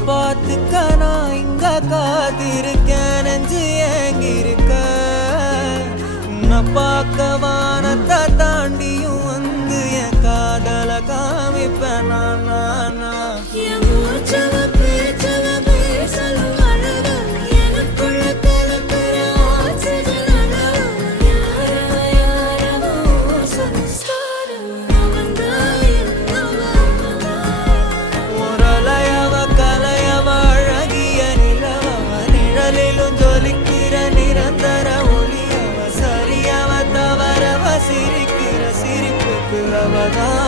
பார்த்துக்க நான் இங்க காத்திருக்கேன் நெஞ்சு ஏங்கிருக்க உன்னை பார்க்க வானத்தை தாண்டியும் வந்து என் காதல காமிப்பேன் நான் சிரிக்கிற சிரிப்புக்கு அவதான்